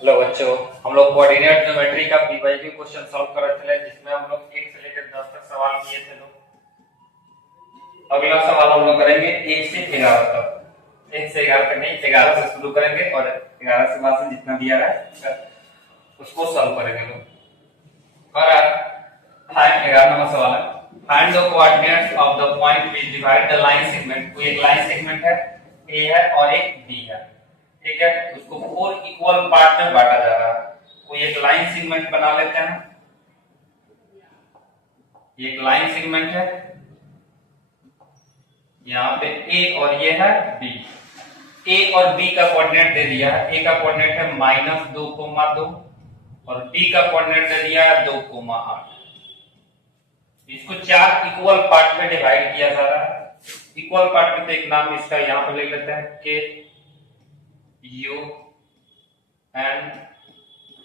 Hello बच्चों, हम लोग कोऑर्डिनेट ज्योमेट्री का पीवाईक्यू क्वेश्चन सॉल्व कर रहे थे, जिसमें हम लोग 1 से लेकर 10 तक सवाल किए थे लोग। अगला सवाल हम लोग करेंगे 1 से 11 तक। 1 से 11 तक नहीं, 11 से शुरू करेंगे और 11 से बाद से जितना दिया है उसको सॉल्व करेंगे लोग। और फाइंड 11 नंबर सवाल है, find the coordinates of the point which divide the line segment. कोई एक लाइन सेगमेंट है, ए है और एक बी है, ठीक है। उसको 4 इक्वल पार्ट में बांटा जा रहा है। कोई एक लाइन सेगमेंट बना लेते हैं। ये एक लाइन सेगमेंट है, यहाँ पे ए और ये है बी। ए और बी का कोऑर्डिनेट दे दिया है। ए का कोऑर्डिनेट है -2,2 और बी का कोऑर्डिनेट दे दिया है 2,8। इसको 4 इक्वल पार्ट में डिवाइड किया जा रहा है। इक्वल पार्ट में तो एक नाम इसका यहाँ पे ले लेते हैं, के यू एन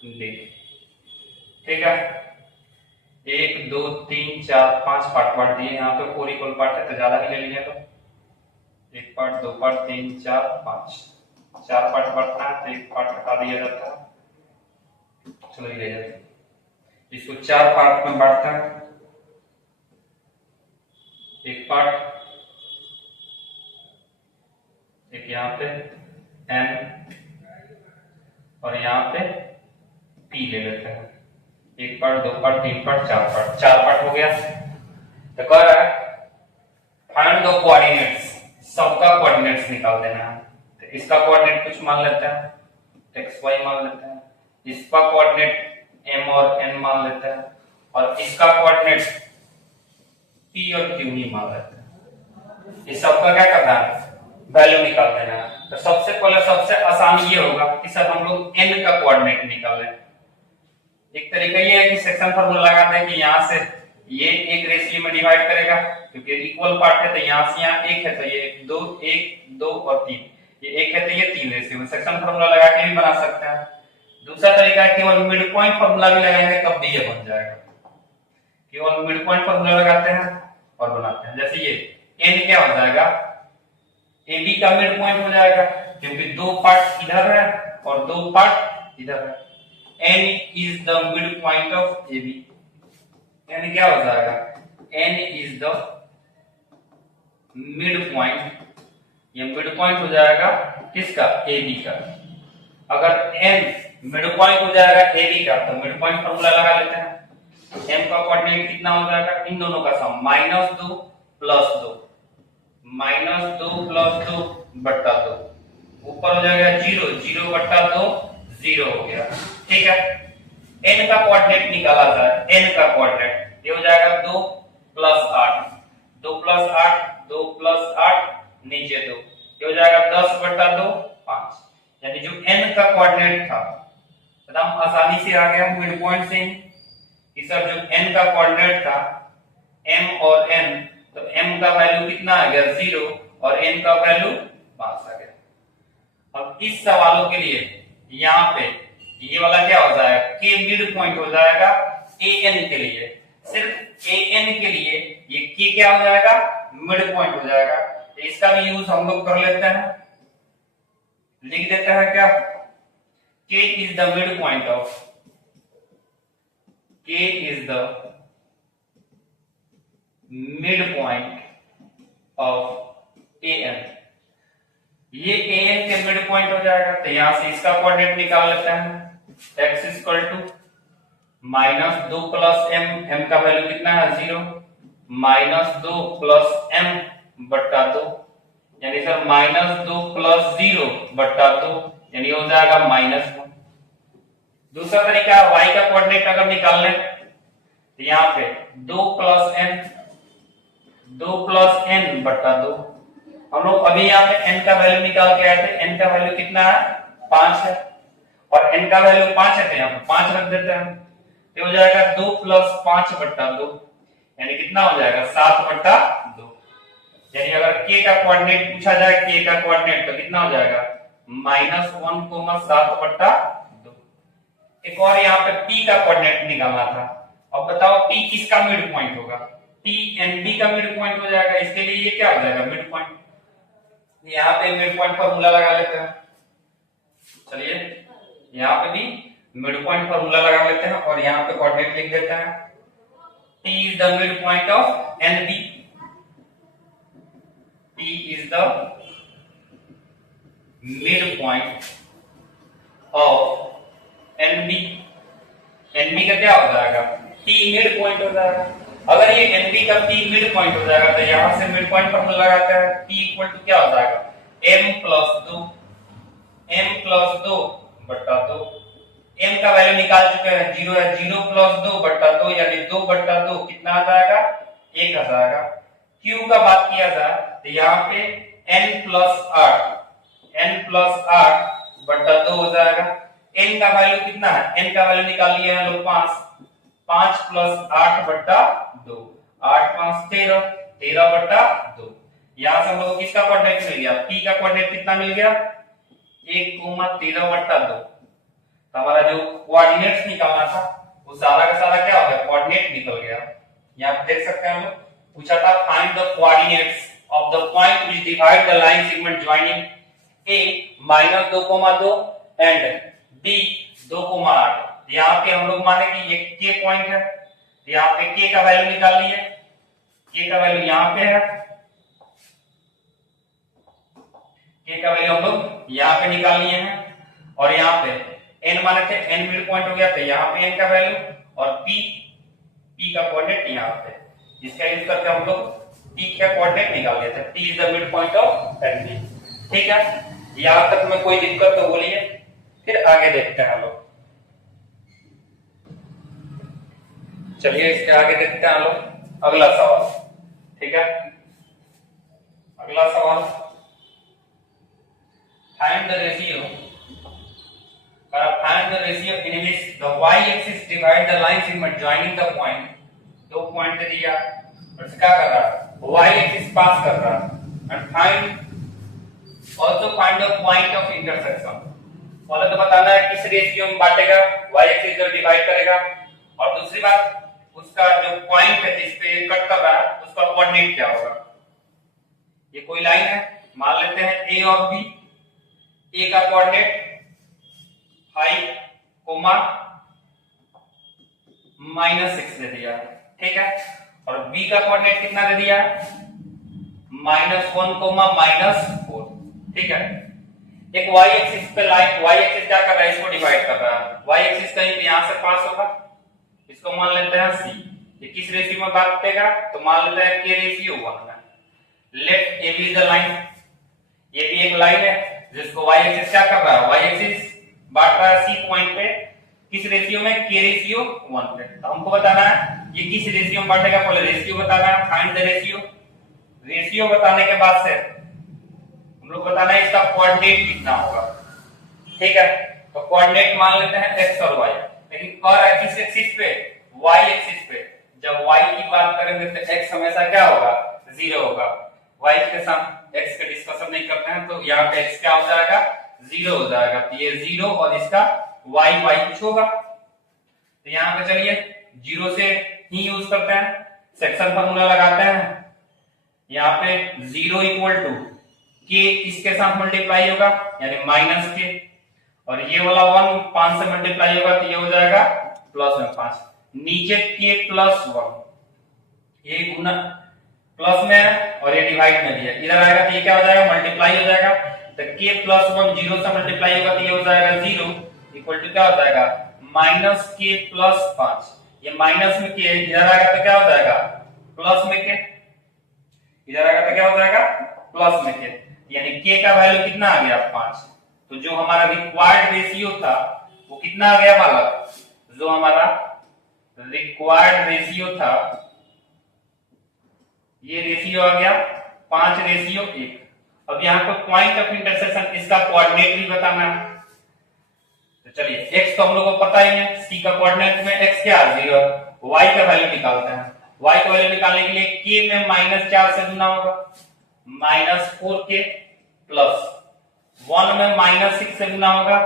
डी, ठीक है। 1 2 3 4 5 पार्ट बांट दिए। यहाँ पे 4 इक्वल पार्ट है तो ज्यादा ही ले लिए। तो 1 पार्ट 2 पार्ट 3 4 5, 4 पार्ट बांटना है तो 1 पार्ट हटा दिया जाता है। चलो ये ले जाते हैं, इसको 4 पार्ट में बांटते हैं। एक पार्ट, एक यहाँ पे एन और यहाँ पे पी ले लेते हैं। 1 part 2 part 3 part 4 part, 4 part हो गया। तो कह रहा है फाइंड द कोऑर्डिनेट्स, सबका कोऑर्डिनेट्स निकाल देना है। तो इसका कोऑर्डिनेट कुछ मान लेते हैं, एक्स वाई मान लेते हैं। इसका कोऑर्डिनेट एम और एन मान लेते हैं और इसका कोऑर्डिनेट पी और क्यू ही मान लेते हैं। इस सबका क्या करना है, वैल्यू निकाल देना है। तो सबसे पहले सबसे आसान ये होगा कि सर हम लोग एन का कोऑर्डिनेट निकालें। एक तरीका ये है कि सेक्शन फार्मूला लगाते हैं कि यहाँ से ये एक रेशियो में डिवाइड करेगा, क्योंकि इक्वल पार्ट है। तो यहाँ से यहाँ 1 है तो ये 2 1 2 और 3, ये 1 है तो ये 3 रेशियो में। सेक्शन फार्मूला लगा के भी बना सकते हैं। दूसरा तरीका है केवल मिड पॉइंट फार्मूला भी लगाएंगे तब भी ये बन जाएगा। केवल मिड पॉइंट फार्मूला लगाते हैं और बनाते हैं। जैसे ये एन क्या हो जाएगा, ए बी का मिड पॉइंट हो जाएगा, क्योंकि 2 पार्ट इधर है और 2 पार्ट इधर है। n is the midpoint of AB। n क्या हो जाएगा, n is the midpoint, ये midpoint हो जाएगा किसका, AB का। अगर n midpoint हो जाएगा AB का तो midpoint फॉर्मूला लगा लेते हैं। m का कोऑर्डिनेट कितना हो जाएगा, इन दोनों का सम -2 + 2, -2 + 2 बट्टा 2, ऊपर हो जाएगा 0, 0 बट्टा 2 0 हो गया, ठीक है। n का कोऑर्डिनेट निकाला जाए, n का कोऑर्डिनेट ये हो जाएगा 2 + 8, 2 + 8 2 + 8 नीचे 2, ये हो जाएगा 10 बट्टा 2 5। यानी जो n का कोऑर्डिनेट था एकदम आसानी से आ गया मिड पॉइंट से ही कि सर जो n का कोऑर्डिनेट था m और n, तो m का वैल्यू कितना आ गया 0 और n का वैल्यू 5 आ गया। अब इस सवालों के लिए यहाँ पे ये वाला क्या हो जाएगा, के मिड पॉइंट हो जाएगा an के लिए। सिर्फ an के लिए ये के क्या हो जाएगा, मिड पॉइंट हो जाएगा। तो इसका भी यूज हम लोग कर लेते हैं, लिख देते हैं क्या, k is the mid point of, k is the mid point of an। ये an के मिड पॉइंट हो जाएगा। तो यहां से इसका कोऑर्डिनेट निकाल लेते हैं, x = -2 + m, m का वैल्यू कितना है 0, -2 + m बट्टा 2, यानी सर -2 + 0 बट्टा 2, यानी हो जाएगा -1। दूसरा तरीका y का कोऑर्डिनेट अगर निकालने तो यहाँ पे 2 + n, 2 + n बट्टा 2। हम लोग अभी यहाँ पे n का वैल्यू निकाल के आए थे, n का वैल्यू कितना है 5 है और n का वैल्यू 5 है तो यहाँ पे 5 रख देते हैं। तो हो जाएगा 2 + 5 बट्टा 2, यानी कितना हो जाएगा 7 बट्टा 2। यानी अगर k का कोऑर्डिनेट पूछा जाए, k का कोऑर्डिनेट तो कितना हो जाएगा -1, 7 बट्टा 2। एक और यहाँ पे p का कोऑर्डिनेट निकालना था। अब बताओ p किसका मिड पॉइंट होगा, p nb का मिड पॉइंट हो जाएगा। इसके लिए ये क्या हो जाएगा मिड पॉइंट, यहाँ पे मिड पॉइंट फॉर्मूला लगा लेते हैं। चलिए यहाँ पे भी मिड पॉइंट फॉर्मूला लगा लेते हैं और यहाँ पे कोऑर्डिनेट लिख देते हैं। T is the midpoint of NB. T is the midpoint of NB. NB का क्या हो जाएगा? T मिड पॉइंट हो जाएगा। अगर ये NB का T मिड पॉइंट हो जाएगा तो यहाँ से मिड पॉइंट फॉर्मूला लगाते हैं। T इक्वल टू क्या हो जाएगा? M प्लस 2 बट्टा 2। M का वैल्यू निकाल चुके हैं, 0 है, 0 प्लस 2 बट्टा 2 यानी 2 बट्टा 2 कितना आ जाएगा? 1 आ जाएगा। Q का बात किया जाए तो यहाँ पे n प्लस 8 बट्टा 2 हो जाएगा। n का वैल्यू कितना है? n का वैल्यू निकाल लिए हैं लोग 5 प्लस 8 बट्टा 2, 8 5 13 बट्टा 2। यहाँ से हम लोग किसका कोऑर्डिनेट मिल गया? P का कोऑर्डिनेट कितना मिल गया? 1,13 बट्टा 2। तो हमारा जो कोऑर्डिनेट्स निकालना था वो सारा का सारा क्या हो गया? कोऑर्डिनेट निकल गया। यहाँ पे देख सकते हैं हम लोग, पूछा था find the coordinates of the point which divide the line segment joining A -2,2 and B 2,8। यहाँ पे हम लोग माने कि ये K पॉइंट है, तो यहाँ पे K का वैल्यू निकाल लिए। K का वैल्यू यहाँ पे है, K का वैल्यू हम लोग यहाँ पे निकाल लिए हैं। और यहाँ पे n माने थे, n मिड पॉइंट हो गया, तो यहाँ पे n का वैल्यू और p का कोऑर्डिनेट यहाँ पे। इसका यूज करके हम लोग p का कोऑर्डिनेट निकाल लेते हैं। T is the mid point of NB। ठीक है, यहाँ तक में कोई दिक्कत तो बोलिए, फिर आगे देखते हैं हम लोग। चलिए इसके आगे देखते हैं हम लोग अगला सवाल। ठीक है, अगला सवाल, find the ratio find the ratio in which the y-axis divide the line segment joining the point। दो पॉइंट दे दिया और इसका क्या कर रहा है? y-axis पास कर रहा है। and find the point of intersection। पहले तो बताना है किस रेशियो में बांटेगा, y-axis जो डिवाइड करेगा, और दूसरी बात उसका जो पॉइंट है जिस पे कट कर रहा है उसका कोऑर्डिनेट क्या होगा। ये कोई लाइन है, मान लेते हैं a और b। a का कोऑर्डिनेट 5, -6 दे दिया। ठीक है, और b का कोऑर्डिनेट कितना दे दिया? -1, -4। ठीक है, एक y एक्सिस पे लाइन, y एक्सिस क्या कर रहा है? इसको डिवाइड कर रहा है। y एक्सिस कहीं पे यहां से पास होगा, इसको मान लेते हैं c। ये किस रेशियो में बांटेगा? तो मान लेते हैं k रेशियो 1 में। Let ab is the line, ये भी एक लाइन है जिसको y एक्सिस क्या कर रहा है? y एक्सिस बांट रहा है सी पॉइंट पे, किस रेशियो में? k रेशियो 1 पे। तो हमको बताना है ये किस रेशियो में बांटेगा, पहले रेशियो बताना है। Find the ratio. रेशियो बताने के बाद से हम लोग बताना है इसका कोऑर्डिनेट कितना होगा। ठीक है, तो कोऑर्डिनेट मान लेते हैं x और y, लेकिन कर किस एक्सिस पे? y एक्सिस पे। जब y की बात करेंगे तो x हमेशा क्या होगा? 0 होगा। y के साथ x का डिस्कशन नहीं करते हैं, तो यहाँ पे x क्या हो जाएगा? 0 हो जाएगा। तो ये 0 और इसका y कुछ होगा। तो यहाँ पे चलिए 0 से ही यूज करते हैं, सेक्शन फार्मूला लगाते हैं। यहाँ पे 0 इक्वल टू k इसके साथ मल्टीप्लाई होगा यानी -k, और ये वाला 1 5 से मल्टीप्लाई होगा तो ये हो जाएगा +5। नीचे k +1, ये गुना प्लस में है और ये डिवाइड में भी है, इधर आएगा तो ये क्या हो जाएगा? मल्टीप्लाई हो जाएगा। तो k +1 0 से मल्टीप्लाई होगा तो ये हो जाएगा 0 इक्वल टू क्या हो जाएगा? -k +5। ये माइनस में k इधर आएगा तो क्या हो जाएगा? प्लस में k, इधर आएगा तो क्या हो जाएगा? प्लस में k, यानी k का वैल्यू कितना आ गया? 5। तो जो हमारा रिक्वायर्ड रेशियो था वो कितना आ गया बालक? जो हमारा रिक्वायर्ड रेशियो था ये रेशियो आ गया 5:1। अब यहाँ पर पॉइंट ऑफ इंटरसेक्शन, इसका कोऑर्डिनेट भी बताना है। तो चलिए x तो हम लोगों को पता ही है, c का कोऑर्डिनेट में x क्या है? 0। y का वैल्यू निकालते हैं। y का वैल्यू निकालने के लिए k में -4 से गुना होगा, -4k प्लस 1 में -6 से गुना होगा,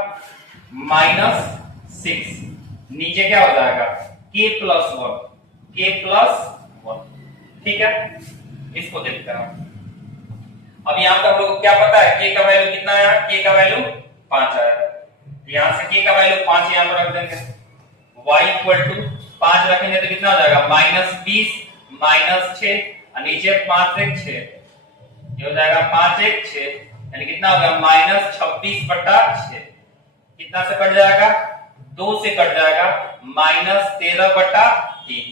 -6। नीचे क्या हो जाएगा? k +1। ठीक है, इसको देखते हैं। अब यहाँ पर हम लोग क्या पता है? k का वैल्यू कितना आया? k का वैल्यू 5 आया। यहाँ से k का वैल्यू 5 यहाँ पर रख देंगे, y इक्वल टू 5 रखेंगे तो कितना हो जाएगा -20 -6 और नीचे 5 1 6, ये हो जाएगा 5 1 6, यानी कितना हो गया -26/6। कितना से कट जाएगा, 2 से कट जाएगा, -13/3।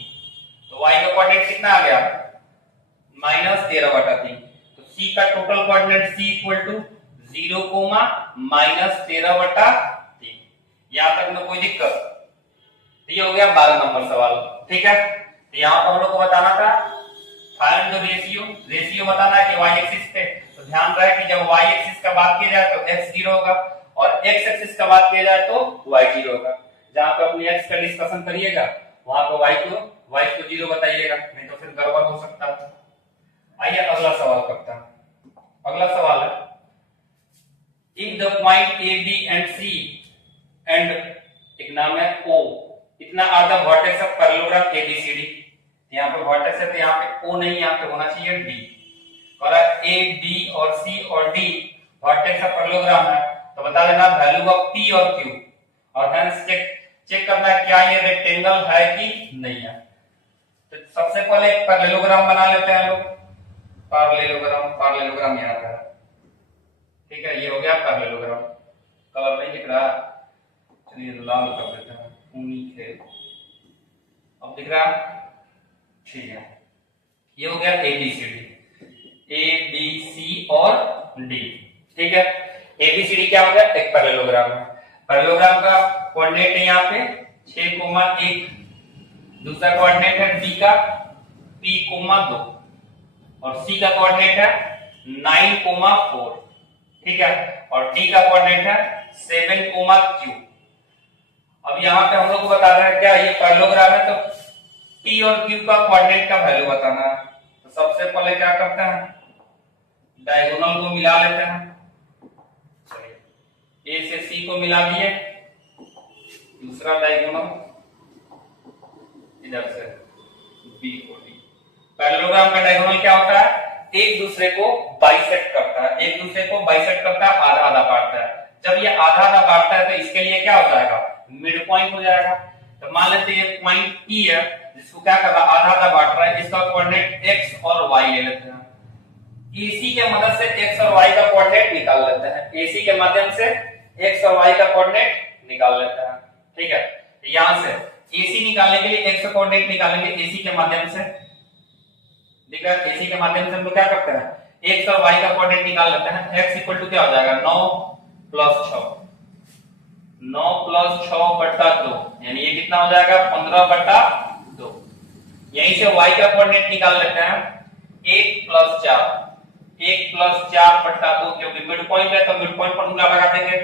तो y का कोऑर्डिनेट कितना आ गया -13/3। तो c का total coordinate c equal to 0, -13/3। यहां तक में कोई दिक्कत? तो ये हो गया 12 नंबर सवाल। ठीक है, तो यहां पर हम लोग को बताना था फाइंड द रेशियो बताना है कि y एक्सिस पे। तो ध्यान रहे कि जब y एक्सिस का बात किया जाए तो x 0 होगा और x एक्सिस का बात किया जाए तो y 0 होगा। जहां पे अपनी x का डिस्कशन करिएगा वहां पे y को 0 बताइएगा, नहीं तो फिर गड़बड़ हो सकता है। आइए अगला सवाल करते हैं। अगला सवाल है, if the point a b and c and एक नाम है o, इतना are the vertex of parallelogram ABCD। यहाँ पे वर्टेक्स है तो यहाँ पे o नहीं, यहाँ पे होना चाहिए d। और a b और c और d वर्टेक्स ऑफ पैरेललोग्राम है, तो बता देना वैल्यू ऑफ p और q, और हेंस चेक करना है क्या ये रेक्टेंगल है कि नहीं है। तो सबसे पहले एक पैरेललोग्राम बना लेते हैं लोग। पैरेललोग्राम यहाँ पे है। ठीक है, ये हो गया पैरेललोग्राम। कलर नहीं दिख रहा, चलिए लाल कर देते हैं, ऊनी थे। अब दिख रहा? ठीक है, ये हो गया ए बी सी और डी। ठीक है, एबीसीडी क्या हो गया, एक पैरेललोग्राम है। पैरेललोग्राम का कोऑर्डिनेट है यहाँ पे 6,1, दूसरा कोऑर्डिनेट है डी का p,2 और सी का कोऑर्डिनेट है 9,4। ठीक है, और डी का कोऑर्डिनेट है 7,q। अब यहाँ पे हम लोग को बता रहा है क्या ये पैरेललोग्राम है, तो p और q का कोऑर्डिनेट का वैल्यू बताना है। तो सबसे पहले क्या करते हैं, डायगोनल को मिला लेते हैं। चलिए a से c को मिला दिए, दूसरा डायगोनल इधर से b को d। पैरेललोग्राम का डायगोनल क्या होता है, एक दूसरे को बाइसेक्ट करता है, आधा आधा काटता है। जब ये आधा आधा काटता है तो इसके लिए क्या हो जाएगा, मिड पॉइंट हो जाएगा। तो मान लेते हैं ये पॉइंट P है जिसको क्या कर रहा है, आधा आधा काट रहा है, इसका कोऑर्डिनेट x और y ले लेते हैं। AC के मदद से x और y का कोऑर्डिनेट निकाल लेते हैं, AC के माध्यम से x और y का कोऑर्डिनेट निकाल लेते हैं। ठीक है, तो यहां से AC निकालने के लिए x का कोऑर्डिनेट निकालेंगे AC के माध्यम से। ठीक है, AC के माध्यम से हम लोग क्या करते हैं, x और y का कोऑर्डिनेट निकाल लेते हैं। x इक्वल टू क्या हो जाएगा 9 + 6, 9 + 6/2, यानी ये कितना हो जाएगा 15/2। यहीं से y का कोऑर्डिनेट निकाल लेते हैं 1 + 4, 1 + 4/2, क्योंकि मिड पॉइंट है तो मिड पॉइंट फॉर्मूला लगा देंगे,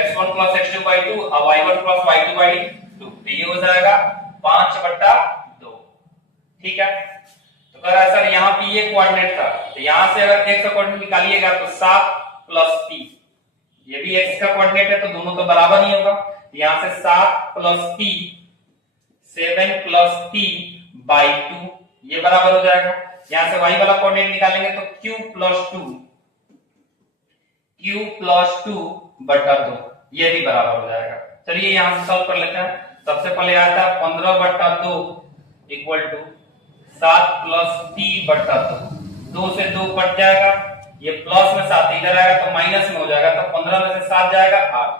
x1 + x2/2 और y1 + y2/2, तो ये हो जाएगा 5/2। ठीक है, तो कह रहा है सर यहाँ पे ये कोऑर्डिनेट था, तो यहां से अगर x का कोऑर्डिनेट निकालिएगा तो 7 + p, ये भी x का कोऑर्डिनेट है तो दोनों तो बराबर ही होगा। यहां से 7 + p, 7 + p/2, ये बराबर हो जाएगा। यहां से y वाला कोऑर्डिनेट निकालेंगे तो q + 2/2, ये भी बराबर हो जाएगा। चलिए यहां से सॉल्व कर लेते हैं। सबसे पहले आता है 15/2 = 7 + p/2, 2 से 2 कट जाएगा, ये प्लस में 7 इधर आएगा तो माइनस में हो जाएगा, तो 15 में से 7 जाएगा 8,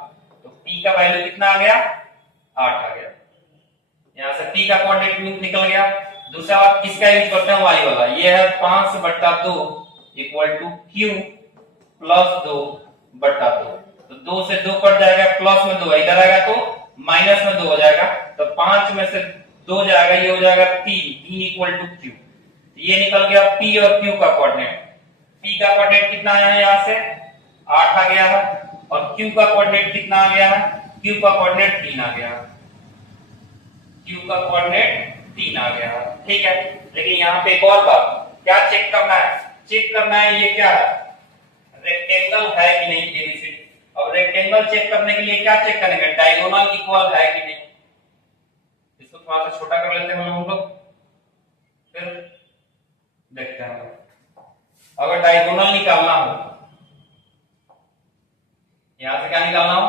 तो p का वैल्यू कितना आ गया 8 आ गया। यहां से p का कोऑर्डिनेट निकल गया। दूसरा बात इसका यूज करते हैं y वाला, ये है 5/2 = q + 2/2, तो 2 से 2 कट जाएगा, प्लस में 2 इधर आएगा तो माइनस में 2 हो जाएगा, तो 5 में से 2 जाएगा, ये हो जाएगा 3 = q। ये निकल गया p और q का कोऑर्डिनेट। p का कोऑर्डिनेट कितना आया है, यहां से 8 आ गया है, और q का कोऑर्डिनेट कितना आ गया है, q का कोऑर्डिनेट 3 आ गया है, q का कोऑर्डिनेट 3 आ गया है। ठीक है, लेकिन यहाँ पे एक और बात क्या चेक करना है, ये क्या है, रेक्टेंगल है कि नहीं एबीसीडी। अब रेक्टेंगल चेक करने के लिए क्या चेक करेंगे, डायगोनल इक्वल है कि नहीं। इसको थोड़ा सा छोटा कर लेते हैं हम लोग, फिर देखते हैं। अगर डायगोनल निकालना हो, यहां से क्या निकालना हो,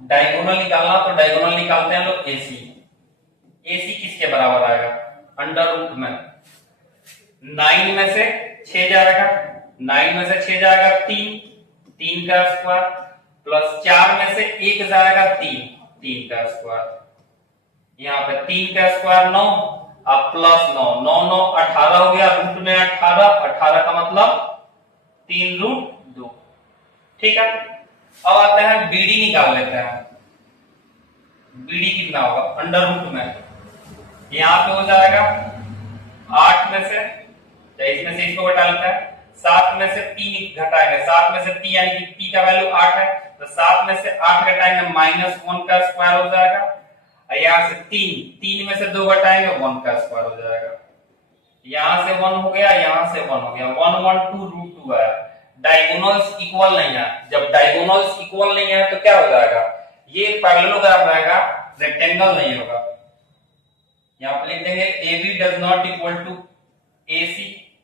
डायगोनल निकालना तो डायगोनल निकालते हैं लोग एसी। एसी किसके बराबर आएगा? अंडर रूट में 9 में से 6 जाएगा, 9 में से 6 जाएगा 3, 3 का स्क्वायर प्लस 4 में से 1 जाएगा 3, 3 का स्क्वायर, यहाँ पे 3 का स्क्वायर 9 अब प्लस 9, 9 9 18 हो गया, रूट में 18, 18 का मतलब 3 रूट 2। ठीक है, अब आते हैं बीडी निकाल लेते हैं। बीडी कितना होगा? अंडर रूट में यहाँ पे हो जाएगा 8 में से, इसमें से इसको घटा लेता है, 7 में से 3 घटाएंगे, 7 में से 3 यानी कि पी का वैल्यू 8 है, तो 7 में से 8 घटाएंगे -1 का स्क्वायर हो जाएगा, यहाँ से 3 में से 2 घटाएंगे 1 का स्क्वायर हो जाएगा, यहाँ से 1 हो गया, यहाँ से 1 हो गया, 1 1 2 रूट 2 आया। डायगोनल्स इक्वल नहीं है, जब डायगोनल्स इक्वल नहीं है तो क्या हो जाएगा? ये पैरेललोग्राम रहेगा, रेक्टेंगल नहीं होगा। यहाँ पे लिख देंगे AB does not equal to AC,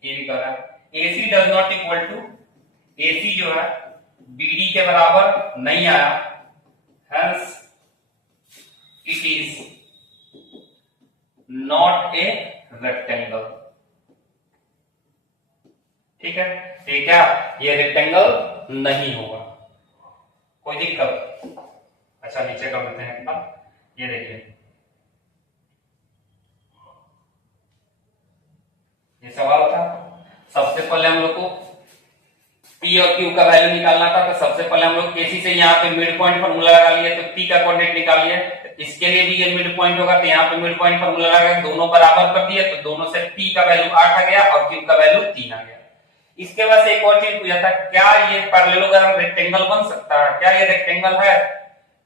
ये भी करा, AC does not equal to AC जो है BD के बराबर नहीं आया, hence it is not a rectangle। ठीक है, ये क्या? ये रेक्टेंगल नहीं होगा, कोई दिक्कत? अच्छा नीचे कर देते हैं, ये देखिए, ये सवाल था। सबसे पहले हम लोग को P और Q का वैल्यू निकालना था, तो सबसे पहले हम लोग KC से यहाँ पे मिड पॉइंट फॉर्मूला लगा लिए, तो P का कोऑर्डिनेट निकाल लिए, इसके लिए भी ये मिड पॉइंट होगा, तो यहाँ पे मिड पॉइंट फॉर्मूला लगा, दोनों बराबर कर दिए, तो दोनों से P का वैल्यू 8 आ गया और Q का वैल्यू 3 आ गया। इसके बाद से एक और चीज पूछा था, क्या ये पैरेललोग्राम रेक्टेंगल बन सकता है? क्या ये रेक्टेंगल है?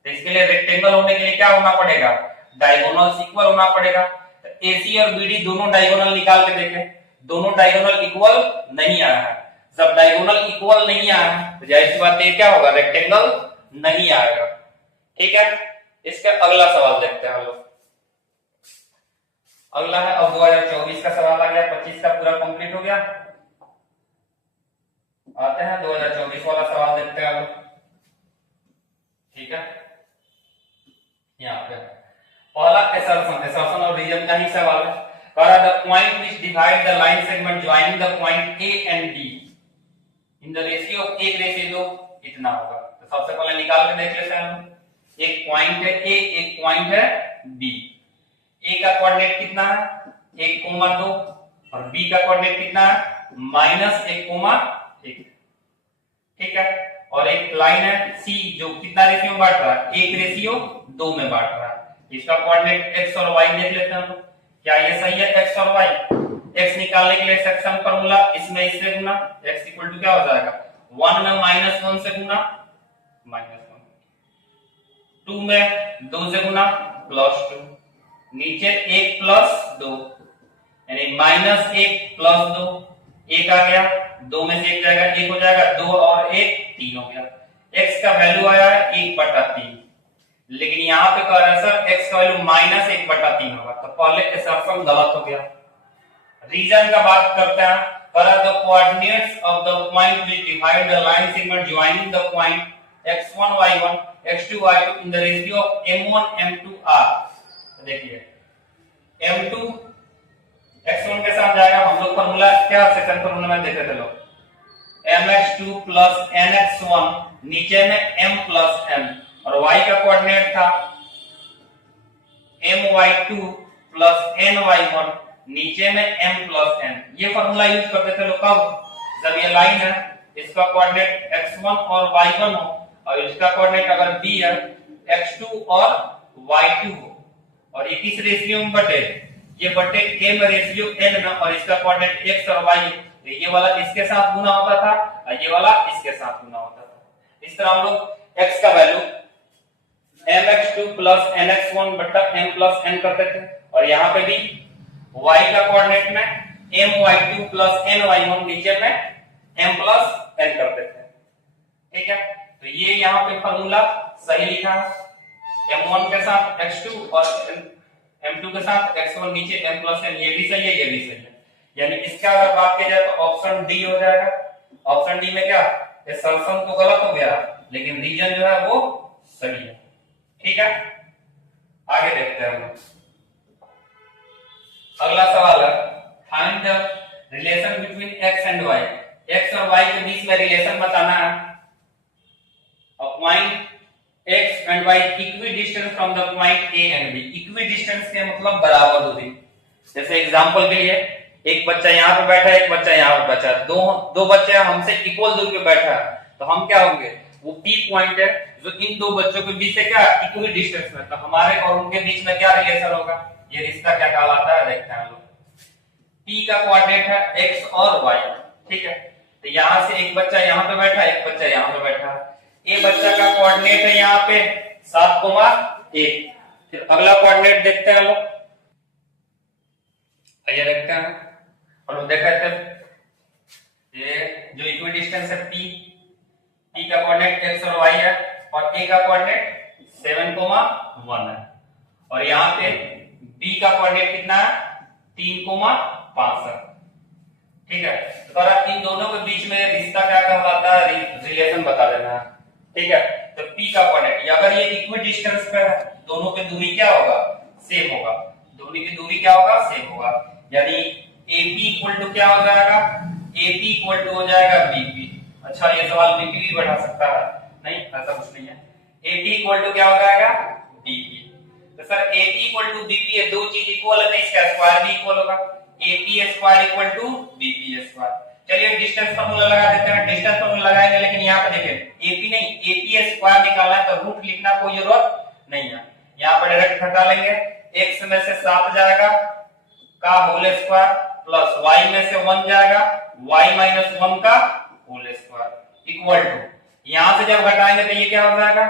तो इसके लिए रेक्टेंगल होने के लिए क्या होना पड़ेगा? डायगोनल्स इक्वल होना पड़ेगा। तो AC और BD दोनों डायगोनल निकाल के देखें, दोनों डायगोनल इक्वल नहीं आया है। जब डायगोनल इक्वल नहीं आया है तो जाहिर सी बात है क्या होगा? रेक्टेंगल नहीं आएगा। ठीक है, इसका अगला सवाल देखते हैं हम लोग। अगला है, अब 2024 का सवाल आ गया, 25 का पूरा कंप्लीट हो गया। आते हैं 2024 वाला सवाल देखते हैं हम लोग। ठीक है, यहाँ पे पहला असर्शन और रीजन का ही सवाल है। The point which divide the line segment joining the point A and D in the ratio of 1:2 इतना होगा। तो सबसे पहले निकाल के देख लेते हैं हम। एक पॉइंट है A, एक पॉइंट है B। A का कोऑर्डिनेट कितना है? 1,2 और B का कोऑर्डिनेट कितना है? -1,1। ठीक है, और एक लाइन है C जो कितना रेशियो में बांट रहा है? 1:2 में बांट रहा है। इसका कोऑर्डिनेट x और y देख लेते हैं हम। क्या ये सही है? x और y, x निकालने के लिए सेक्शन फार्मूला, इसमें इससे गुना, x इक्वल टू क्या हो जाएगा? 1 में -1 से गुना -1, 2 में 2 से गुना +2, नीचे 1 + 2 यानी -1 + 2, 1 आ गया, 2 में से 1 जाएगा, 1 हो जाएगा, 2 और 1 3 हो गया। x का वैल्यू आया है 1/3, लेकिन यहाँ पे कह रहा है सर x का वैल्यू -1/3 होगा, तो पहले असर्शन गलत हो गया। रीजन का बात करते हैं, the coordinates of the point which divide the line segment joining the point x1 y1 x2 y2 in the ratio of m1 m2 r। देखिए m2 x1 के साथ जाएगा, हम लोग फार्मूला क्या सेकंड फार्मूला में देखे थे लोग, mx2 + nx1, नीचे में m + n, और y का कोऑर्डिनेट था my2 + ny1, नीचे में m + n। ये फार्मूला यूज करते थे लोग कब? जब ये लाइन है, इसका कोऑर्डिनेट x1 और y1 हो, और इसका कोऑर्डिनेट अगर b है x2 और y2 हो, और ये किस रेशियो में बटे? ये बटे k में रेशियो n में, और इसका कोऑर्डिनेट x और y, तो ये वाला इसके साथ गुना होता था और ये वाला इसके साथ गुना होता था। इस तरह हम लोग x का वैल्यू mx2 + nx1 बटा m + n करते थे, और यहाँ पे भी y का कोऑर्डिनेट में my2 + ny1, नीचे में m + n करते थे। ठीक है, तो ये यहाँ पे फार्मूला सही लिखा है, m1 के साथ x2 और m2 के साथ x1, नीचे m + n, ये भी सही है, ये भी सही है। यानी इसका अगर बात की जाए तो ऑप्शन डी हो जाएगा। ऑप्शन डी में क्या? असर्शन तो गलत हो गया, लेकिन रीजन जो है वो सही है। है, आगे देखते हैं हम लोग। अगला सवाल है, find the relation between X and Y. X और वाई के बीच में रिलेशन बताना है। A point x and y equidistant from the point A and B। equidistant के मतलब बराबर दूरी। जैसे एग्जांपल के लिए एक बच्चा यहाँ पे बैठा है, एक बच्चा यहाँ पे बैठा है, दो बच्चे हमसे इक्वल दूरी पे बैठा है, तो हम क्या होंगे, वो P पॉइंट है जो इन दो बच्चों के बीच से क्या इक्विडिस्टेंस में, तो हमारे और उनके बीच में क्या रिलेशन होगा, ये रिश्ता क्या कहलाता है देखते हैं हम लोग। P का कोऑर्डिनेट है x और y, ठीक है। तो यहाँ से एक बच्चा यहाँ पे बैठा है, एक बच्चा यहाँ पे बैठा है। ए बच्चा का कोऑर्डिनेट है यहाँ पे 7,1। फिर अगला कोऑर्डिनेट देखते हैं लोग, आइए देखते हैं। और देखा थे ये जो इक्विडिस्टेंस है P का कोऑर्डिनेट x और y है, और A का कोऑर्डिनेट 7,1 है, और यहाँ पे B का कोऑर्डिनेट कितना है 3,5 है, ठीक है। तो इन दोनों के बीच में रिश्ता क्या कहलाता है, रिलेशन बता देना है, ठीक है। तो P का कोऑर्डिनेट अगर ये इक्विडिस्टेंस पे है, दोनों की दूरी क्या होगा, सेम होगा, दोनों की दूरी क्या होगा, सेम होगा, यानी AP इक्वल टू क्या हो जाएगा, AP इक्वल टू हो जाएगा BP। अच्छा ये सवाल BP भी बढ़ा सकता है, नहीं ऐसा कुछ नहीं है। AP इक्वल टू क्या हो जाएगा, BP। तो sir AP equal to BP है, दो चीज इक्वल है तो इसका स्क्वायर भी इक्वल होगा, AP square equal to BP square. चलिए डिस्टेंस फार्मूला लगा देते हैं, डिस्टेंस फार्मूला लगाएंगे, लेकिन यहाँ पे देखिए AP नहीं AP स्क्वायर निकालना है, तो रूट लिखना कोई जरूरत नहीं है, यहाँ पर डायरेक्ट घटा लेंगे। x में से 7 जाएगा का होल स्क्वायर, प्लस y में से 1 जाएगा y माइनस 1 का होल स्क्वायर, इक्वल टू यहां से जब घटाएंगे तो ये क्या हो जाएगा,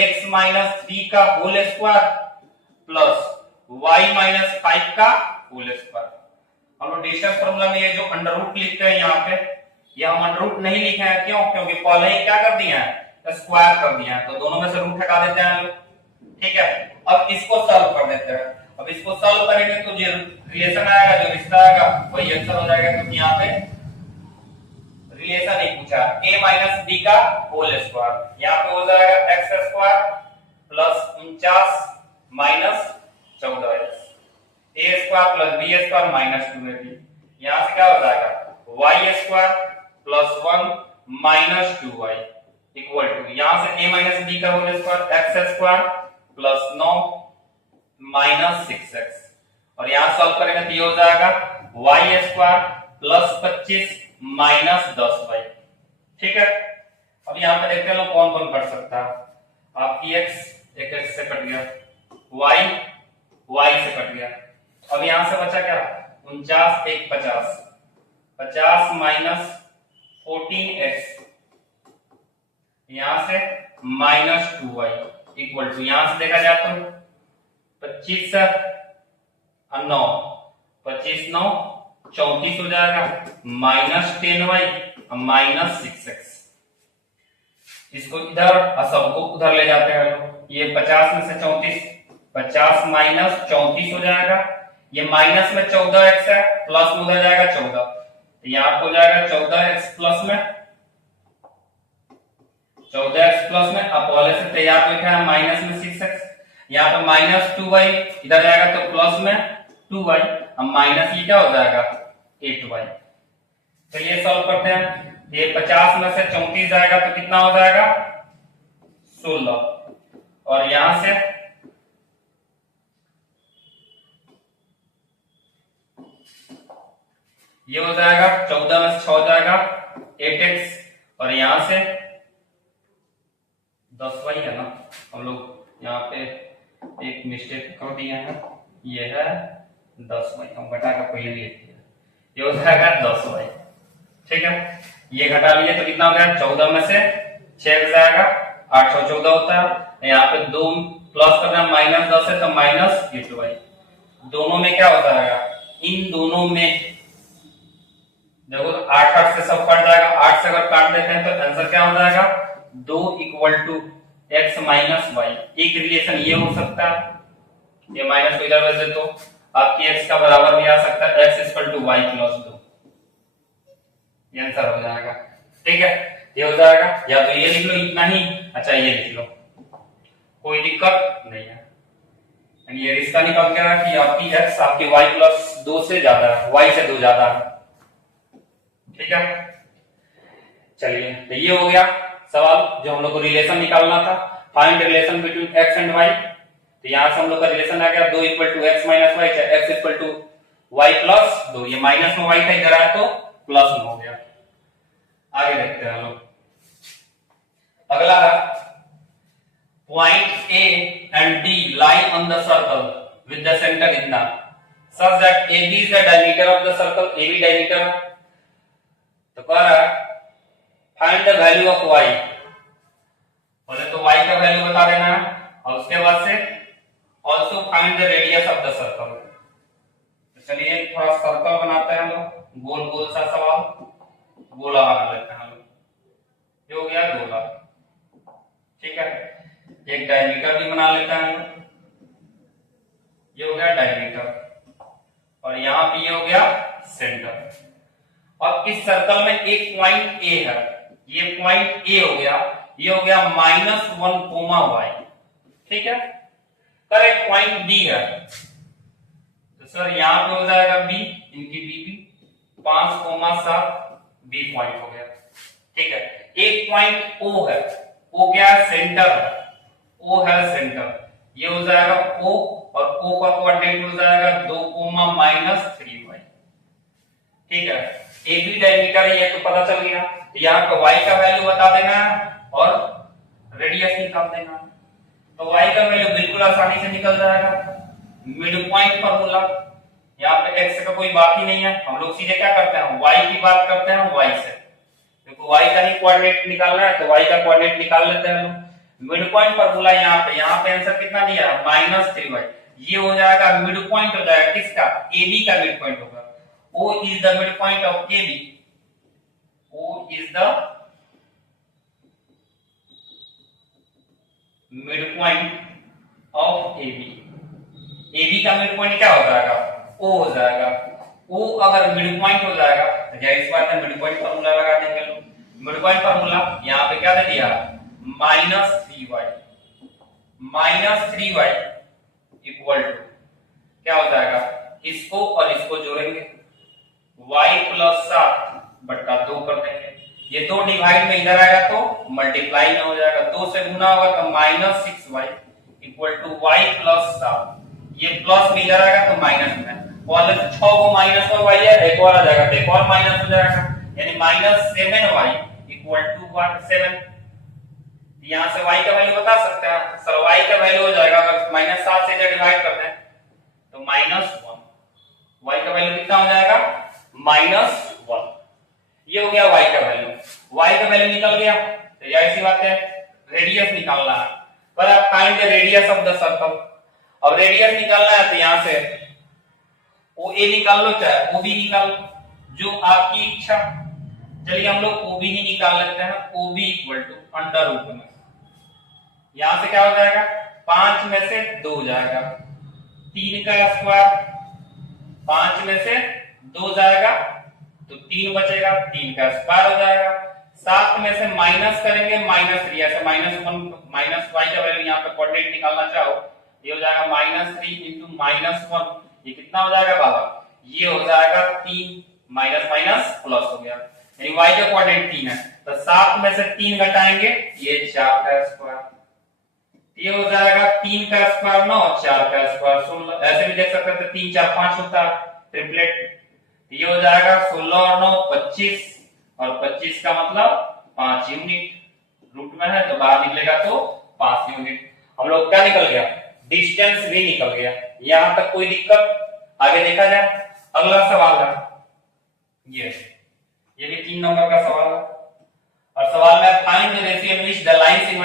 x माइनस 3 का whole square plus y minus 5 का होल स्क्वायर। हम लोग डिस्टेंस फार्मूला में ये जो अंडर रूट लिखते हैं यहाँ पे, ये हम अंडर रूट नहीं लिखे हैं, क्यों, क्योंकि पहले ही क्या कर दिया है, स्क्वायर कर दिया है, तो दोनों में से रूट हटा देते हैं, ठीक है। अब इसको सॉल्व कर देते हैं। अब इसको सॉल्व करेंगे तो जो रिलेशन आएगा, जो रिश्ता आएगा वही आंसर हो जाएगा, क्योंकि यहाँ पे रिलेशन नहीं पूछा, a माइनस b का होल स्क्वायर, यहाँ पे हो जाएगा x square plus 49 minus 14x, a square plus b square minus 2ab। यहाँ से क्या हो जाएगा y square plus 1 minus 2y equal to, यहाँ से a माइनस b का whole square x square plus 9 minus 6x, और यहाँ सॉल्व करेंगे तो ये हो जाएगा y square plus 25 minus 10y, ठीक है। अब यहाँ पे देखते हैं लोग कौन कौन कर सकता है, आपकी x एक x से कट गया, y से कट गया, अब यहाँ से बचा क्या 49 एक 50, 50 माइनस 14x, यहाँ से माइनस 2y इक्वल टू, यहां से देखा जाए तो 25 9 25 9 34 हो जाएगा, माइनस 10y माइनस 6x। इसको इधर और सबको उधर ले जाते हैं, ये 50 में से 34, 50 माइनस 34 हो जाएगा, ये माइनस में 14x है, प्लस में उधर जाएगा 14, तो यहाँ पे हो जाएगा 14x प्लस में 14x प्लस में, अब पहले से तैयार लिखा है माइनस में 6x, यहाँ पे माइनस 2y इधर जाएगा तो प्लस में 2y, अब माइनस ये क्या हो जाएगा 8y। तो ये सॉल्व करते हैं, ये 50 में से 34 जाएगा तो कितना हो जाएगा 16, और यहां से ये हो जाएगा 14 में से 6 जाएगा 8x, और यहां से 10y है ना, हम लोग यहाँ पे एक मिस्टेक कर दिए हैं, ये है 10y, हम घटा का पहले लिख दिया, ये हो जाएगा 10y, ठीक है। ये घटा लिए तो कितना हो गया 14 में से 6 जाएगा 814 होता है, यहाँ पे 2 प्लस करना माइनस 10 है तो माइनस 8y, दोनों में क्या हो जाएगा, इन दोनों में देखो 8 8 से सब कट जाएगा, 8 से अगर काट देते हैं तो आंसर क्या हो जाएगा 2 equal to x minus Y. एक रिलेशन ये हो सकता है, ये माइनस को इधर भेज दे तो आपकी x का बराबर भी आ सकता है x equal to Y plus 2, ये आंसर हो जाएगा, ठीक है। ये हो जाएगा, या तो ये लिख लो इतना ही, अच्छा ये लिख लो कोई दिक्कत नहीं है। ये रिश्ता निकल के रहा कि आपकी x आपकी y प्लस 2 से ज्यादा है, y से 2 ज्यादा है। ठीक है, चलिए तो ये हो गया सवाल जो हम लोग को रिलेशन निकालना था, find relation between x and y। तो यहां से हम लोग का रिलेशन आ गया 2 equal to x minus Y, x equal to y plus 2। ये माइनस में y था इधर आया तो प्लस में हो गया। आगे देखते हैं हम लोग। अगला है point A and D lie on the circle with the center in the such that AB is the diameter of the circle, AB diameter है। तो कह रहा है find the value of y। पहले तो y का वैल्यू बता देना है और उसके बाद से also find the radius of the circle. तो चलिए थोड़ा सर्कल बनाते हैं हम लोग, गोल गोल सा सवाल, गोला बना लेते हैं हम लोग। ये हो गया गोला। ठीक है, एक डायमीटर भी बना लेते हैं हम लोग। ये हो गया डायमीटर और यहाँ पे ये हो गया सेंटर। अब इस सर्कल में एक पॉइंट ए है, ये पॉइंट ए हो गया, ये हो गया -1 कोमा y। ठीक है, पर एक पॉइंट बी है तो सर यहाँ पे हो जाएगा बी, इनकी बी भी 5,7 बी पॉइंट हो गया। ठीक है, एक पॉइंट ओ है, ओ क्या है सेंटर है, ओ है सेंटर, ये हो जाएगा ओ और ओ का कोऑर्डिनेट हो जाएगा 2,-3y। ठीक है, ए बी डायमीटर है ये तो पता चल गया। तो यहाँ का y का वैल्यू बता देना है और रेडियस निकाल देना है। तो y का वैल्यू बिल्कुल आसानी से निकल जाएगा, मिड पॉइंट फार्मूला। यहाँ पे x का कोई बात ही नहीं है, हम लोग सीधे क्या करते हैं y की बात करते हैं y से, क्योंकि y का ही कोऑर्डिनेट निकालना है तो y का कोऑर्डिनेट निकाल लेते हैं हम। मिड पॉइंट फार्मूला यहाँ पे आंसर कितना दिया है -3y। ये हो जाएगा मिड पॉइंट हो जाएगा किसका, AB का मिड पॉइंट होगा। O is the midpoint of AB, O is the midpoint of AB। AB का मिड पॉइंट क्या हो जाएगा, O हो जाएगा। O अगर मिड पॉइंट हो जाएगा तो जाहिर बात है मिड पॉइंट फार्मूला लगा देंगे लोग। मिड पॉइंट फार्मूला यहाँ पे क्या दे दिया, -3y इक्वल टू क्या हो जाएगा, इसको और इसको जोड़ेंगे y प्लस 7/2 कर देंगे। ये 2 डिवाइड में इधर आएगा तो मल्टीप्लाई में हो जाएगा, 2 से गुना होगा तो -6y equal to y plus 7। ये प्लस में इधर आएगा तो माइनस में, और 6 को माइनस में y है, एक और आ जाएगा तो एक और माइनस हो जाएगा, यानी -7y इक्वल टू 7। यहाँ से y का वैल्यू बता सकते हैं सर, y का वैल्यू हो जाएगा अगर -7 से इधर डिवाइड करते हैं तो -1। y का वैल्यू कितना हो जाएगा, -1। ये हो गया y का वैल्यू। y का वैल्यू निकल गया तो यह ऐसी बात है रेडियस निकालना है। पर आप find the radius of the circle. अब रेडियस निकालना है तो यहां से OA निकाल लो चाहे OB निकाल लो, जो आपकी इच्छा। चलिए हम लोग OB ही निकाल लेते हैं, OB इक्वल टू √, में यहां से क्या हो जाएगा, 5 में से 2 हो जाएगा, 3 का स्क्वायर, 5 में से 2 जाएगा तो 3 बचेगा, 3 का स्क्वायर हो जाएगा। 7 में से माइनस करेंगे -3, ऐसे -1 y का वैल्यू यहाँ पे कोऑर्डिनेट निकालना चाहो, ये हो जाएगा -3 इंटू -1। ये कितना हो जाएगा बाबा, ये हो जाएगा 3, माइनस प्लस हो गया, यानी y का कोऑर्डिनेट 3 है तो 7 में से 3 घटाएंगे, ये 4 का स्क्वायर, ये हो जाएगा 3 का स्क्वायर 9, 4 का स्क्वायर 16। ऐसे भी देख सकते थे 3 4 5 होता है ट्रिपलेट। ये हो जाएगा 16 और 9 25, और 25 का मतलब 5 यूनिट। रूट में है तो बाहर निकलेगा तो 5 यूनिट। हम लोग क्या निकल गया, डिस्टेंस भी निकल गया। यहां तक कोई दिक्कत, आगे देखा जाए। अगला सवाल है ये भी 3 नंबर का सवाल है, और सवाल में find the ratio in which the lines in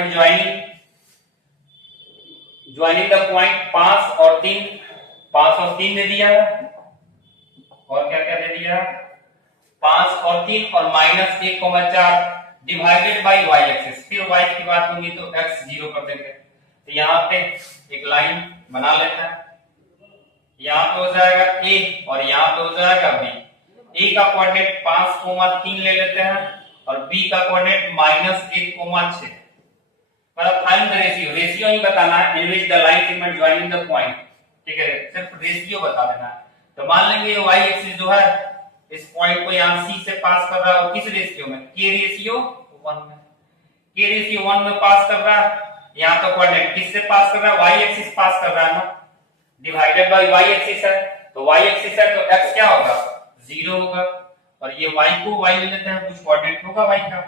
joining the point 5 और 3 दे दिया है, और क्या क्या दे दिया, 5 और 3 और -1,4 डिवाइडेड बाय y एक्सिस। फिर y की बात होगी तो x 0 कर देंगे। तो यहाँ पे एक लाइन बना लेते हैं, यहाँ पे हो जाएगा a और यहाँ पे हो जाएगा b। a का कोऑर्डिनेट 5,3 ले लेते हैं और b का कोऑर्डिनेट -1,6। मतलब फाइंड द रेशियो, रेशियो ही बताना है in which the line segment joining the point, ठीक है, सिर्फ रेशियो बता देना है। तो मान लेंगे y एक्सिस जो है इस पॉइंट को यहां C से पास कर रहा है, और किस रेशियो में, k रेशियो 1 में, k रेशियो 1 में पास कर रहा है। यहां तो कोऑर्डिनेट किससे पास कर रहा है, y एक्सिस पास कर रहा है ना, डिवाइडेड बाय y एक्सिस है, तो y एक्सिस है तो x क्या होगा, 0 होगा, और ये y को y ले लेते हैं, कुछ कोऑर्डिनेट होगा y का।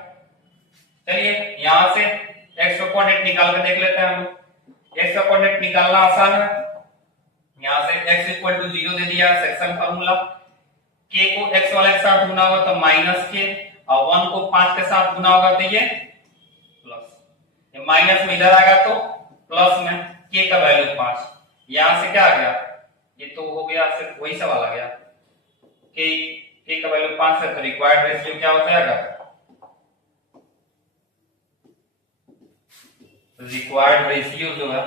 चलिए यहां से x का कोऑर्डिनेट निकाल कर देख लेते हैं हम। x का कोऑर्डिनेट निकालना आसान है, यहां से x इक्वल टू 0 दे दिया, सेक्शन फार्मूला, k को x वाले के साथ गुना होगा तो माइनस k, और 1 को 5 के साथ गुना होगा तो ये प्लस, ये माइनस में इधर आएगा तो प्लस में k का वैल्यू 5, यहां से क्या आ गया, ये तो हो गया, सिर्फ वही सवाल आ गया, k का वैल्यू 5 है तो रिक्वायर्ड रेशियो क्या हो जाएगा, रिक्वायर्ड रेशियो जो है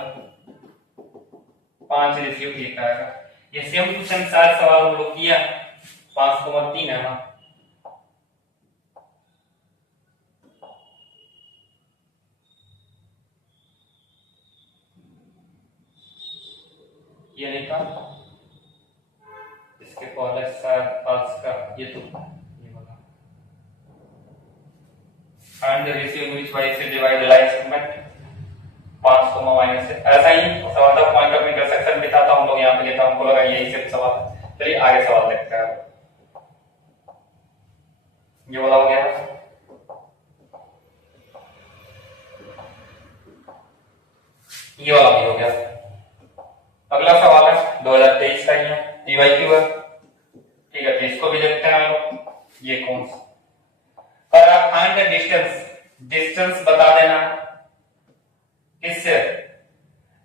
5 रेशियो 1 आएगा। ये सेम टू सेम सारे सवाल हम लोग किया, 5,3 है ना। ये नहीं था, इसके पहले शायद पास का ये तो ये वाला, find the ratio in which y से डिवाइड द लाइन सेगमेंट 5 को माइनस से, ऐसा ही सवाल था, पॉइंट ऑफ इंटरसेक्शन भी था तो हम लोग यहाँ पे लेता, हमको लगा यही सिर्फ सवाल है। चलिए आगे सवाल देखते हैं। ये वाला हो गया, ये वाला भी हो गया। अगला सवाल है 2023 का ही है, पीवाईक्यू है, ठीक है, तो इसको भी देखते हैं हम लोग। ये कौन सा, पर आप फाइंड द डिस्टेंस, डिस्टेंस बता देना किससे,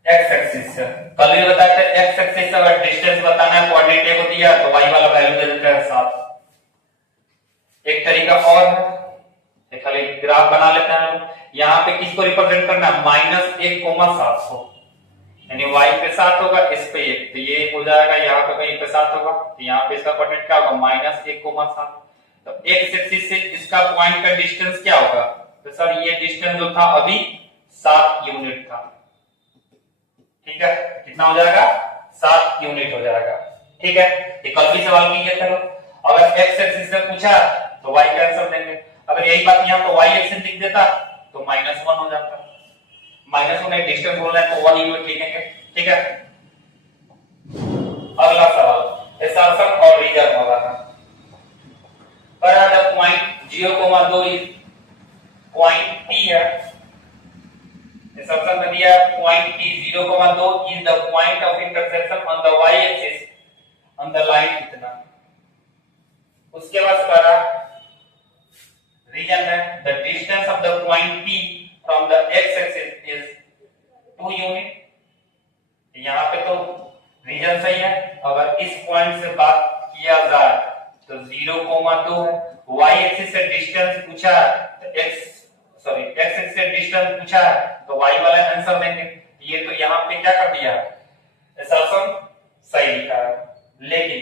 एक्स एक्सिस से। कल भी बताते एक्स एक्सिस से अगर डिस्टेंस बताना है, कोऑर्डिनेट को दिया तो y वाला वैल्यू दे देते हैं 7। एक तरीका और है, खाली ग्राफ बना लेते हैं हम, यहाँ पे किसको रिप्रेजेंट करना है, -1,7 को, यानी y पे 7 होगा, इस पे 1, तो ये हो जाएगा, यहाँ पे कहीं पे 7 होगा, तो यहाँ पे इसका कोऑर्डिनेट क्या होगा, -1,7। तो एक्स एक्सिस से इसका पॉइंट का डिस्टेंस क्या होगा, तो सर ये डिस्टेंस जो था अभी 7 यूनिट था, ठीक है, कितना हो जाएगा, 7 यूनिट हो जाएगा, ठीक है। ये कल भी सवाल किए थे, अगर एक्स एक्सिस से पूछा तो y का आंसर देंगे, अगर यही बात यहाँ तो y एक्सिस लिख देता तो -1 हो जाता, -1 डिस्टेंस बोल रहे हैं तो 1 यूनिट लिखेंगे, ठीक है। अगला सवाल एसर्शन और रीजन होगा, पर the point 0,2 is point P है, एसर्शन में दिया point P 0,2 is the point of intersection on the y axis on the line इतना। उसके बाद करा रीजन है, the distance of the point P from the x axis is 2 unit, यहाँ पे तो रीजन सही है, अगर इस पॉइंट से बात किया जाए तो 0,2 है, y एक्सिस से डिस्टेंस पूछा तो x एक्सिस से डिस्टेंस पूछा तो y वाला आंसर देंगे। ये तो यहाँ पे क्या कर दिया, एसर्शन सही लिखा है, लेकिन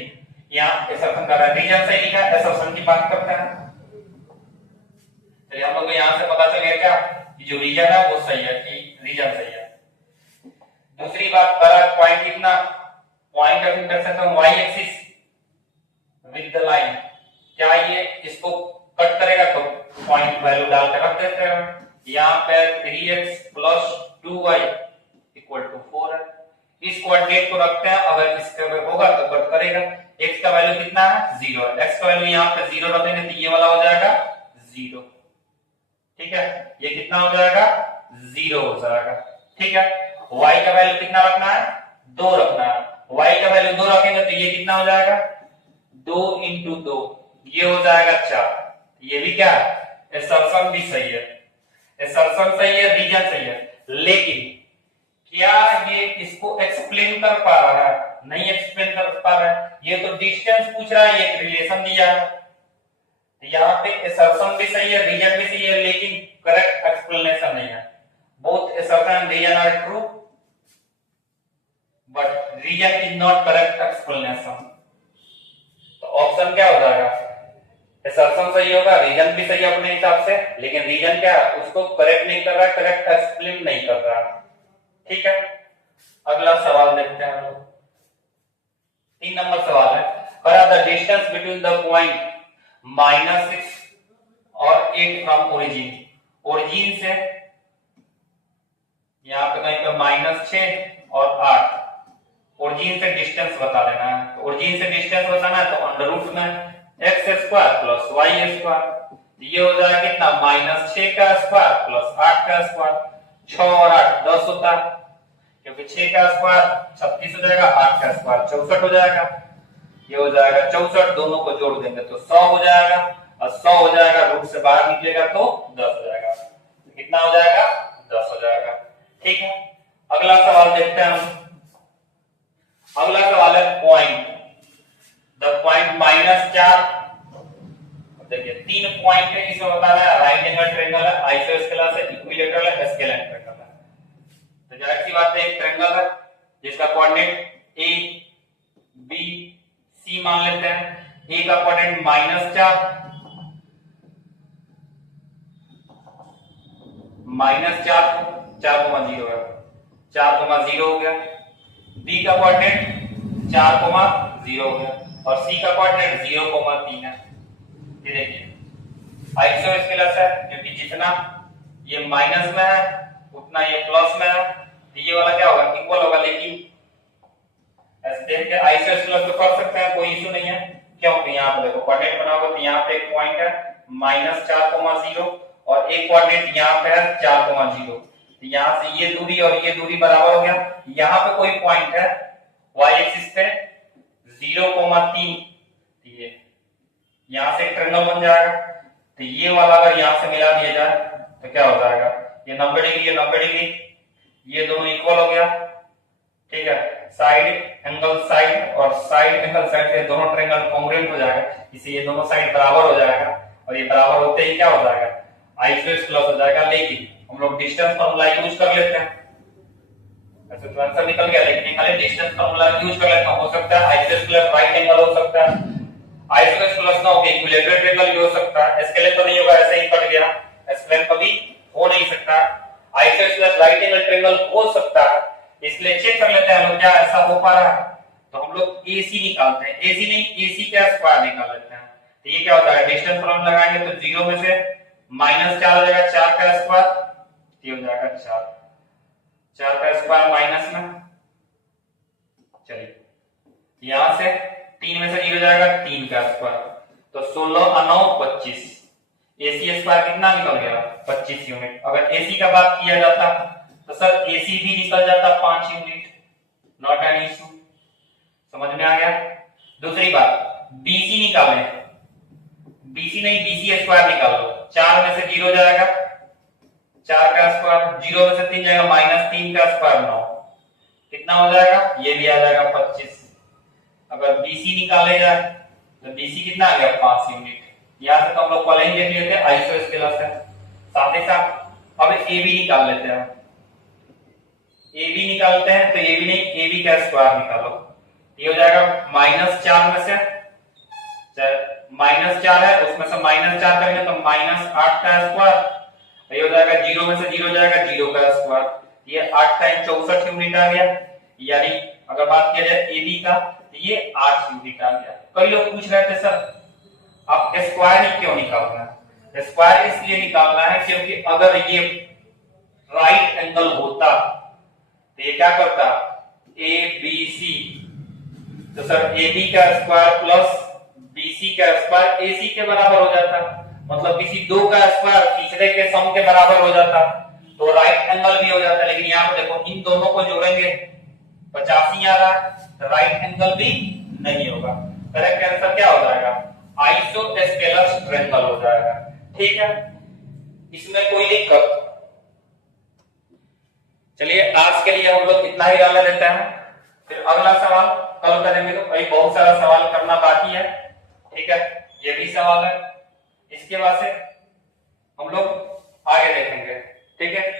यहाँ एसर्शन कर रहा है, रीजन सही लिखा है, एसर्शन की बात करते हैं। चलिए हम लोग को यहाँ से पता चल गया क्या कि जो रीजन है वो सही है, कि रीजन सही है। दूसरी बात, पॉइंट कितना, point of intersection y axis with the line, क्या ये इसको कट करेगा, तो पॉइंट वैल्यू डाल के रख देते हैं, यहाँ पे 3x + 2y = 4 है, इस कोऑर्डिनेट को रखते हैं, अगर इसके में होगा तो कट करेगा। x का वैल्यू कितना है, 0 है, x का वैल्यू यहाँ पे 0 रखेंगे तो ये वाला हो जाएगा 0, ठीक है, ये कितना हो जाएगा, 0 हो जाएगा, ठीक है। y का वैल्यू कितना रखना है, 2 रखना है, y का वैल्यू 2 रखेंगे तो ये कितना हो जाएगा, 2 × 2, ये हो जाएगा 4। ये भी क्या है, एसर्शन भी सही है, एसर्शन सही है, रीजन सही है, लेकिन क्या ये इसको एक्सप्लेन कर पा रहा है, नहीं एक्सप्लेन कर पा रहा है। ये तो डिस्टेंस पूछ रहा है, एक रिलेशन दिया है, यहाँ पे एसर्शन भी सही है, रीजन भी सही है, लेकिन करेक्ट एक्सप्लेनेशन नहीं है। Both assertion and reason are true but reason is not correct explanation, तो ऑप्शन क्या हो जाएगा, असर्शन सही होगा, रीजन भी सही अपने हिसाब से, लेकिन रीजन क्या उसको करेक्ट नहीं कर रहा, करेक्ट एक्सप्लेन नहीं कर रहा। ठीक है, अगला सवाल देखते हैं हम लोग। 3 नंबर सवाल है, what are the distance between the point -6 और 8 फ्रॉम ओरिजिन। ओरिजिन से यहाँ पे कहीं पे -6 और 8, ओरिजिन से डिस्टेंस बता देना है। तो ओरिजिन से डिस्टेंस बताना है तो अंडर रूट में x² प्लस y², ये हो जाएगा कितना, -6 का स्क्वायर प्लस 8 का स्क्वायर। 6 और 8 10 होता है, क्योंकि 6 का स्क्वायर 36 हो जाएगा, 8 का स्क्वायर 64 हो जाएगा, ये हो जाएगा 64। दोनों को जोड़ देंगे तो 100 हो जाएगा, और 100 हो जाएगा रूट से बाहर निकलेगा तो 10 हो जाएगा। कितना हो जाएगा, 10 हो जाएगा। ठीक है, अगला सवाल देखते हैं हम। अगला सवाल है पॉइंट, द पॉइंट -4। देखिए 3 पॉइंट है, इसमें बताना है राइट एंगल ट्रायंगल है, आइसोस्केलस है, इक्विलैटरल है, स्केलेंट ट्रायंगल है। तो जाहिर सी बात है एक ट्रायंगल है जिसका कोऑर्डिनेट ए बी सी मान लेते हैं। ए का कोऑर्डिनेट -4 4,0 है, 4,0 हो गया। बी का कोऑर्डिनेट 4,0 हो गया, और सी का कोऑर्डिनेट 0,3 है। ये देखिए आइसोस्केलस है, क्योंकि जितना ये माइनस में है उतना ये प्लस में है, तो ये वाला क्या होगा, इक्वल होगा। लेकिन ऐसे देख के आइसोस्केलस तो कर सकते हैं, कोई इशू नहीं है। क्योंकि यहाँ पे देखो कोऑर्डिनेट बनाओगे तो यहाँ पे एक पॉइंट है -4,0 और एक कोऑर्डिनेट यहाँ पे है 4,0, तो यहाँ से ये दूरी और ये दूरी बराबर हो गया। यहाँ पे कोई पॉइंट है y एक्सिस पे 0,3, ये यहां से एक ट्रायंगल बन जाएगा। तो ये वाला अगर यहां से मिला दिया जाए तो क्या हो जाएगा, ये 90 डिग्री, ये 90 डिग्री, ये दोनों इक्वल हो गया। ठीक है, साइड एंगल साइड और साइड एंगल साइड से दोनों ट्रायंगल कॉन्ग्रुएंट हो जाएगा, इसलिए ये दोनों साइड बराबर हो जाएगा, और ये बराबर होते ही क्या हो जाएगा, आइसोस्केलस हो जाएगा। लेकिन हम लोग डिस्टेंस फार्मूला यूज कर लेते हैं, ऐसे तो आंसर निकल गया, लेकिन खाली डिस्टेंस फार्मूला यूज कर लेते हैं। हो सकता है आइसोस्केलस राइट एंगल हो सकता है, आइसोस्केलस ना हो इक्विलैटरल ट्रायंगल भी हो सकता है, स्केलेन तो नहीं होगा, ऐसे ही कट गया, स्केलेन कभी हो नहीं सकता। आइसोस्केलस राइट एंगल ट्रायंगल हो सकता है, इसलिए चेक कर लेते हैं हम लोग क्या ऐसा हो पा रहा है। तो हम लोग AC निकालते हैं, AC नहीं AC का स्क्वायर निकाल लेते हैं। तो ये क्या होता है, डिस्टेंस फार्मूला लगाएंगे तो 0 में से -4 हो जाएगा, 4 का स्क्वायर, ये हो जाएगा 4 का स्क्वायर माइनस में, चलिए यहां से 3 में से 0 जाएगा, 3 का स्क्वायर, तो 16 और 9 25, AC स्क्वायर कितना निकल गया, 25 यूनिट। अगर AC का बात किया जाता तो सर AC भी निकल जाता 5 यूनिट, नॉट एन इशू। समझ में आ गया। दूसरी बात BC निकालें, BC नहीं BC स्क्वायर निकालो, 4 में से 0 जाएगा, 4 का स्क्वायर, 0 में से 3 जाएगा, -3 का स्क्वायर 9, कितना हो जाएगा, ये भी आ जाएगा 25। अगर BC निकाले जाए तो BC कितना आ गया, 5 यूनिट। यहां से तो हम लोग पहले ही देख लेते हैं आइसोस्केलस है। साथ ही साथ अब AB निकाल लेते हैं। AB निकालते हैं तो AB नहीं AB का स्क्वायर निकालो, ये हो जाएगा -4 में से, -4 है उसमें से -4 करेंगे तो -8 का स्क्वायर, ये हो जाएगा 0 में से 0 जाएगा, 0 का स्क्वायर, ये 8 टाइम 64 यूनिट आ गया। यानी अगर बात किया जाए AB का तो ये 8 यूनिट आ गया। कई लोग पूछ रहे थे सर आप स्क्वायर ही क्यों निकालना है, स्क्वायर इसलिए निकालना है क्योंकि अगर ये राइट एंगल होता तो ये क्या करता, ABC, तो सर AB का स्क्वायर प्लस BC का स्क्वायर AC के बराबर हो जाता, मतलब किसी दो का स्क्वायर तीसरे के सम के बराबर हो जाता, तो राइट एंगल भी हो जाता। लेकिन यहाँ पे देखो इन दोनों को जोड़ेंगे 85 आ रहा है, तो राइट एंगल भी नहीं होगा। करेक्ट आंसर क्या हो जाएगा, आइसोस्केलस ट्रायंगल हो जाएगा। ठीक है, इसमें कोई दिक्कत। चलिए आज के लिए हम लोग इतना ही डालने देते हैं, फिर अगला सवाल कल करेंगे। तो भाई बहुत सारा सवाल करना बाकी है, ठीक है, ये भी सवाल है, इसके बाद से हम लोग आगे देखेंगे। ठीक है।